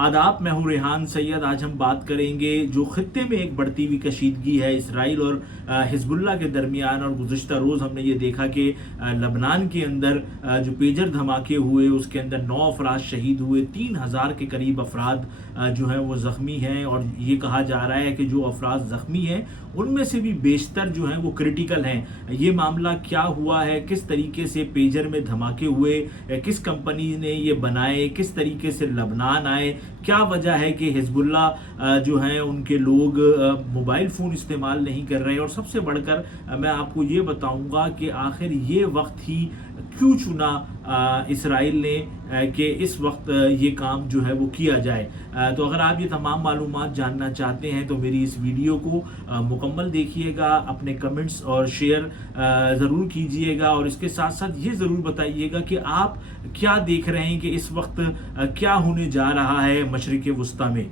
आदाब, मैं हूँ रेहान सैयद। आज हम बात करेंगे जो खत्ते में एक बढ़ती हुई कशीदगी है इसराइल और हिजबुल्लाह के दरमियान। और गुज़िश्ता रोज़ हमने ये देखा कि लबनान के अंदर जो पेजर धमाके हुए उसके अंदर 9 अफराद शहीद हुए, 3000 के करीब अफराद जो हैं वो ज़ख्मी हैं। और ये कहा जा रहा है कि जो अफराद ज़ख्मी हैं उनमें से भी बेशतर जो हैं वो क्रिटिकल हैं। ये मामला क्या हुआ है, किस तरीके से पेजर में धमाके हुए, किस कंपनी ने ये बनाए, किस तरीके से लबनान आए, क्या वजह है कि हिजबुल्लाह जो हैं उनके लोग मोबाइल फ़ोन इस्तेमाल नहीं कर रहे। और सबसे बढ़कर मैं आपको ये बताऊंगा कि आखिर ये वक्त ही क्यों चुना इसराइल ने कि इस वक्त ये काम जो है वो किया जाए। तो अगर आप ये तमाम मालूमात जानना चाहते हैं तो मेरी इस वीडियो को मुकम्मल देखिएगा, अपने कमेंट्स और शेयर ज़रूर कीजिएगा। और इसके साथ साथ ये ज़रूर बताइएगा कि आप क्या देख रहे हैं कि इस वक्त क्या होने जा रहा है मशरिक़ वुस्ता में।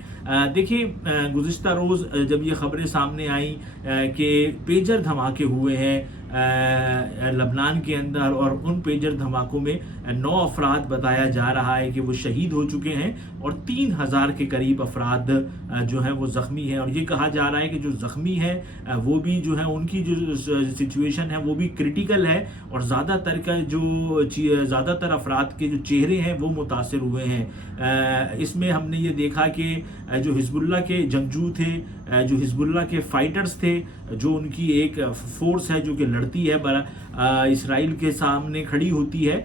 देखिए, गुज़िश्ता रोज़ जब ये ख़बरें सामने आई कि पेजर धमाके हुए हैं लबनान के अंदर और उन पेजर धमाकों में 9 अफराद बताया जा रहा है कि वो शहीद हो चुके हैं और 3000 के करीब अफराद जो हैं वो ज़ख्मी हैं। और ये कहा जा रहा है कि जो ज़ख्मी हैं वो भी जो है उनकी जो सिचुएशन है वो भी क्रिटिकल है और ज़्यादातर अफराद के जो चेहरे हैं वो मुतासर हुए हैं। इसमें हमने ये देखा कि जो हिजबुल्लाह के जंगजू थे, जो हिजबुल्लाह के फाइटर्स थे, जो उनकी एक फोर्स है जो कि लड़ती है इसराइल के सामने खड़ी होती है,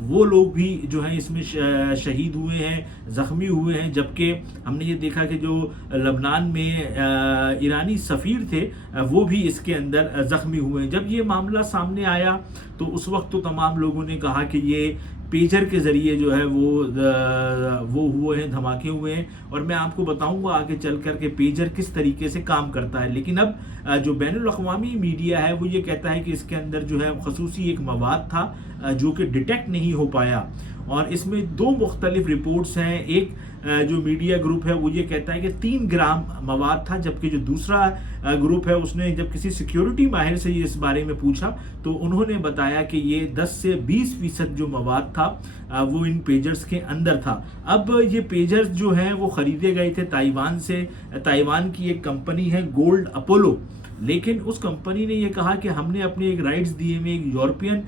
वो लोग भी जो हैं इसमें शहीद हुए हैं, ज़ख्मी हुए हैं। जबकि हमने ये देखा कि जो लबनान में ईरानी सफ़ीर थे वो भी इसके अंदर ज़ख्मी हुए हैं। जब ये मामला सामने आया तो उस वक्त तो तमाम लोगों ने कहा कि ये पेजर के ज़रिए जो है वो हुए हैं, धमाके हुए हैं। और मैं आपको बताऊंगा आगे चल कर के पेजर किस तरीके से काम करता है। लेकिन अब जो बैनुल अक़वामी मीडिया है वो ये कहता है कि इसके अंदर जो है खसूसी एक मवाद था जो कि डिटेक्ट नहीं हो पाया। और इसमें 2 मुख्तलिफ रिपोर्ट्स हैं। एक जो मीडिया ग्रुप है वो ये कहता है कि 3 ग्राम मवाद था, जबकि जो दूसरा ग्रुप है उसने जब किसी सिक्योरिटी माहिर से ये इस बारे में पूछा तो उन्होंने बताया कि ये 10 से 20% जो मवाद था वो इन पेजर्स के अंदर था। अब ये पेजर्स जो हैं वो ख़रीदे गए थे ताइवान से। ताइवान की एक कंपनी है गोल्ड अपोलो, लेकिन उस कंपनी ने ये कहा कि हमने अपने एक राइट्स दिए हुए एक यूरोपियन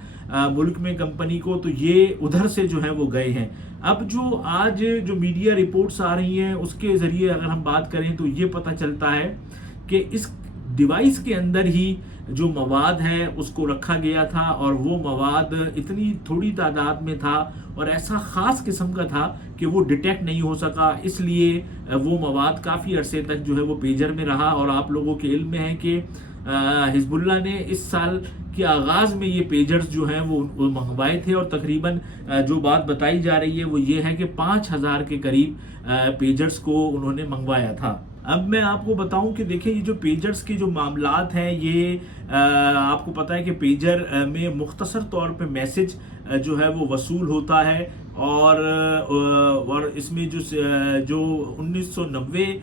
मुल्क में कंपनी को, तो ये उधर से जो है वो गए हैं। अब जो आज जो मीडिया रिपोर्ट्स आ रही हैं उसके ज़रिए अगर हम बात करें तो ये पता चलता है कि इस डिवाइस के अंदर ही जो मवाद है उसको रखा गया था और वो मवाद इतनी थोड़ी तादाद में था और ऐसा ख़ास किस्म का था कि वो डिटेक्ट नहीं हो सका। इसलिए वो मवाद काफ़ी अरसे तक जो है वो पेजर में रहा। और आप लोगों के इल्म में है कि हिजबुल्लाह ने इस साल के आगाज़ में ये पेजर्स जो हैं वो मंगवाए थे और तकरीबन जो बात बताई जा रही है वो ये है कि 5000 के करीब पेजर्स को उन्होंने मंगवाया था। अब मैं आपको बताऊं कि देखिए, ये जो पेजर्स के जो मामलात हैं ये आपको पता है कि पेजर में मुख्तसर तौर पे मैसेज जो है वो वसूल होता है। और इसमें जो 1990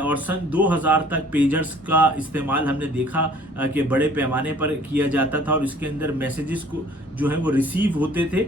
और सन 2000 तक पेजर्स का इस्तेमाल हमने देखा कि बड़े पैमाने पर किया जाता था और इसके अंदर मैसेजेस को जो है वो रिसीव होते थे।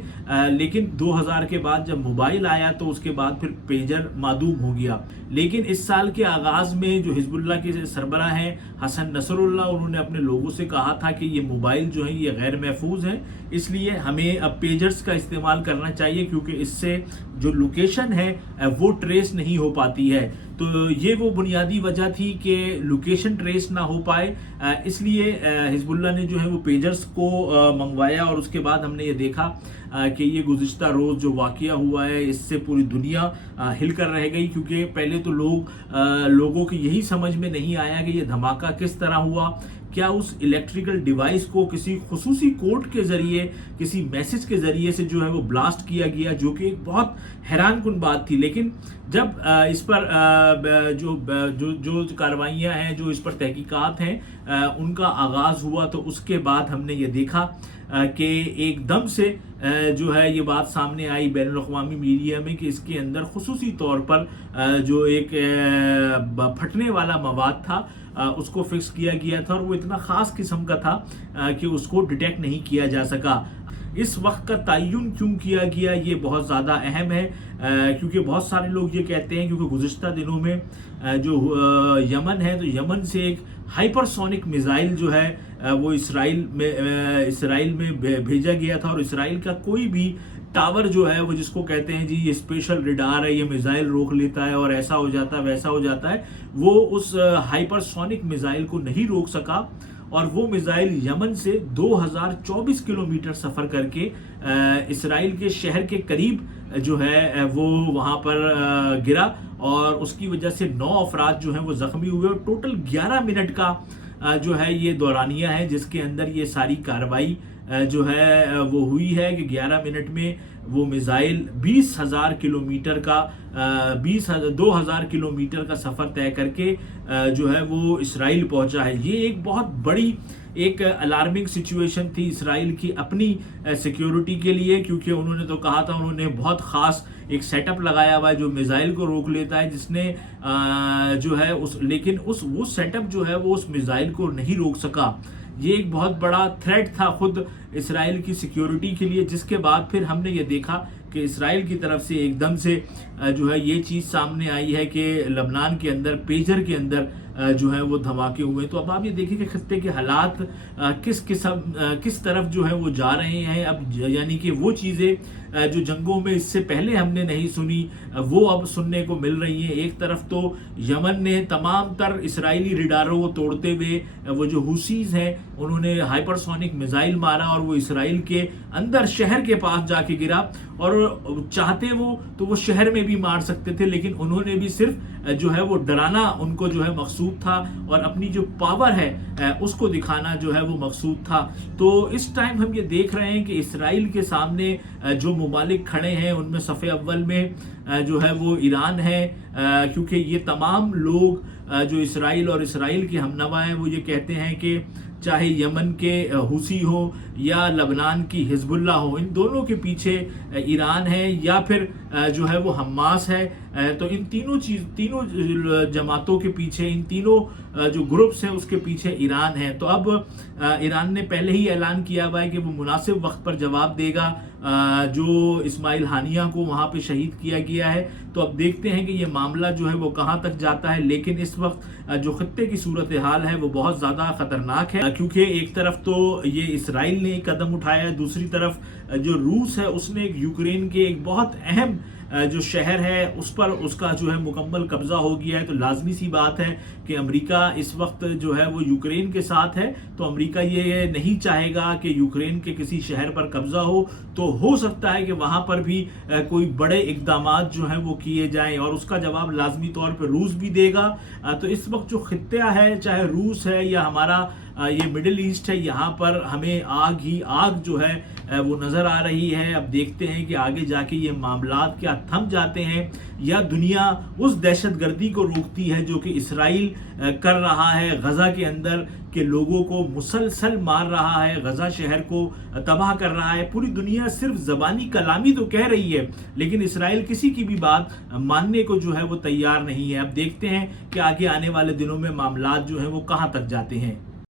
लेकिन 2000 के बाद जब मोबाइल आया तो उसके बाद फिर पेजर मादूम हो गया। लेकिन इस साल के आगाज़ में जो हिजबुल्लाह के सरबराह हैं हसन नसरुल्लाह, उन्होंने अपने लोगों से कहा था कि ये मोबाइल जो है ये गैर महफूज हैं, इसलिए हमें अब पेजर्स का इस्तेमाल करना चाहिए क्योंकि इससे जो लोकेशन है वो ट्रेस नहीं हो पाती है। तो ये वो बुनियादी वजह थी कि लोकेशन ट्रेस ना हो पाए, इसलिए हिजबुल्लाह ने जो है वो पेजर्स को मंगवाया। और उसके बाद हमने ये देखा कि ये गुज़िश्ता रोज़ जो वाक़या हुआ है इससे पूरी दुनिया हिल कर रह गई। क्योंकि पहले तो लोगों की यही समझ में नहीं आया कि ये धमाका किस तरह हुआ। क्या उस इलेक्ट्रिकल डिवाइस को किसी खुसूसी कोड के ज़रिए, किसी मैसेज के ज़रिए से जो है वो ब्लास्ट किया गया, जो कि एक बहुत हैरानकुन बात थी। लेकिन जब इस पर जो कार्रवाइयाँ हैं, जो इस पर तहकीकात हैं, उनका आगाज़ हुआ तो उसके बाद हमने ये देखा कि एकदम से जो है ये बात सामने आई बैनुल अक़वामी मीडिया में कि इसके अंदर खुसूसी तौर पर जो एक फटने वाला मवाद था उसको फिक्स किया गया था और वो इतना ख़ास किस्म का था कि उसको डिटेक्ट नहीं किया जा सका। اس وقت کا تعین کیوں کیا گیا یہ بہت زیادہ اہم ہے، کیونکہ بہت سارے لوگ یہ کہتے ہیں کیونکہ گزشتہ دنوں میں جو یمن ہے تو یمن سے ایک ہائپر سونک میزائل جو ہے وہ اسرائیل میں بھیجا گیا تھا، اور اسرائیل کا کوئی بھی ٹاور جو ہے وہ جس کو کہتے ہیں جی یہ اسپیشل ریڈار ہے، یہ میزائل روک لیتا ہے اور ایسا ہو جاتا ہے ویسا ہو جاتا ہے، وہ اس ہائپر سونک میزائل کو نہیں روک سکا، اور وہ میزائل یمن سے 2024 کلومیٹر سفر کر کے اسرائیل کے شہر کے قریب جو ہے وہ وہاں پر گرا، اور اس کی وجہ سے 9 افراد جو ہیں وہ زخمی ہوئے، اور ٹوٹل 11 منٹ کا جو ہے یہ دورانیہ ہے جس کے اندر یہ ساری کارروائی جو ہے وہ ہوئی ہے کہ 11 منٹ میں وہ میزائل 20,000 کلومیٹر کا 2,000 کلومیٹر کا سفر طے کر کے جو ہے وہ اسرائیل پہنچا ہے۔ یہ ایک بہت بڑی ایک الارمنگ سچویشن تھی اسرائیل کی اپنی سیکیورٹی کے لیے، کیونکہ انہوں نے تو کہا تھا انہوں نے بہت خاص ایک سیٹ اپ لگایا ہوا ہے جو میزائل کو روک لیتا ہے، جس نے جو ہے لیکن وہ سیٹ اپ جو ہے وہ اس میزائل کو نہیں روک سکا۔ یہ ایک بہت بڑا تھریٹ تھا خود اسرائیل کی سیکیورٹی کے لیے، جس کے بعد پھر ہم نے یہ دیکھا کہ اسرائیل کی طرف سے ایک دم سے جو ہے یہ چیز سامنے آئی ہے کہ لبنان کے اندر پیجر کے اندر جو ہے وہ دھماکے ہوئے۔ تو اب آپ یہ دیکھیں کہ خطے کے حالات کس طرف جو ہے وہ جا رہے ہیں اب، یعنی کہ وہ چیزیں جو جنگوں میں اس سے پہلے ہم نے نہیں سنی وہ اب سننے کو مل رہی ہیں۔ ایک طرف تو یمن نے تمام تر اسرائیلی ریڈاروں کو توڑتے ہوئے وہ جو حوثیز ہیں انہوں نے ہائپر سونک میزائل مارا، اور وہ اسرائیل کے اندر شہر کے پاس جا کے گرا، اور چاہتے وہ شہر میں بھی مار سکتے تھے، لیکن انہوں نے بھی صرف جو ہے وہ ڈرانا ان کو جو ہے مقصود تھا، اور اپنی جو پاور ہے اس کو دکھانا جو ہے وہ مقصود تھا۔ تو اس ٹائم ہم یہ دیکھ رہے ہیں کہ اسرائیل کے سامنے جو ممالک کھڑے ہیں ان میں صف اول میں جو ہے وہ ایران ہے، کیونکہ یہ تمام لوگ جو اسرائیل اور اسرائیل کے ہمنوا ہیں وہ یہ کہتے ہیں کہ چاہے یمن کے حوثی ہو یا لبنان کی حزب اللہ ہو، ان دونوں کے پیچھے ایران ہے یا پھر جو ہے وہ حماس ہے، تو ان تینوں جماعتوں کے پیچھے، ان تینوں جو گروپس ہیں اس کے پیچھے ایران ہے۔ تو اب ایران نے پہلے ہی اعلان کیا ہوا ہے کہ وہ مناسب وقت پر جواب دے گا جو اسماعیل ہانیہ کو وہاں پہ شہید کیا گیا ہے۔ تو اب دیکھتے ہیں کہ یہ معاملہ جو ہے وہ کہاں تک جاتا ہے، لیکن اس وقت جو خطے کی صورتحال ہے وہ بہت زیادہ خطرناک ہے، کیونکہ ایک طرف تو یہ اسرائیل نے قدم اٹھایا ہے، دوسری طرف جو روس ہے اس نے یوکرین کے ایک بہت اہم جو شہر ہے اس کا جو ہے مکمل قبضہ ہو گیا ہے۔ تو لازمی سی بات ہے کہ امریکہ اس وقت جو ہے وہ یوکرین کے ساتھ ہے، تو امریکہ یہ نہیں چاہے گا کہ یوکرین کے کسی شہر پر قبضہ تو ہو سکتا ہے کہ وہاں پر بھی کوئی بڑے اقدامات جو ہیں وہ کیے جائیں، اور اس کا جواب لازمی طور پہ روس بھی دے گا۔ تو اس وقت جو خطہ ہے، چاہے روس ہے یا ہمارا یہ مڈل ایسٹ ہے، یہاں پر ہمیں آگ ہی آگ جو ہے وہ نظر آ رہی ہے۔ اب دیکھتے ہیں کہ آگے جا کے یہ معاملات کیا تھم جاتے ہیں، یا دنیا اس دہشت گردی کو روکتی ہے جو کہ اسرائیل کر رہا ہے غزہ کے اندر، کہ لوگوں کو مسلسل مار رہا ہے، غزہ شہر کو تباہ کر رہا ہے۔ پوری دنیا صرف زبانی کلامی تو کہہ رہی ہے، لیکن اسرائیل کسی کی بھی بات ماننے کو جو ہے وہ تیار نہیں ہے۔ اب دیکھتے ہیں کہ آگے آنے والے دنوں میں معاملات جو ہیں وہ کہاں تک جاتے ہیں۔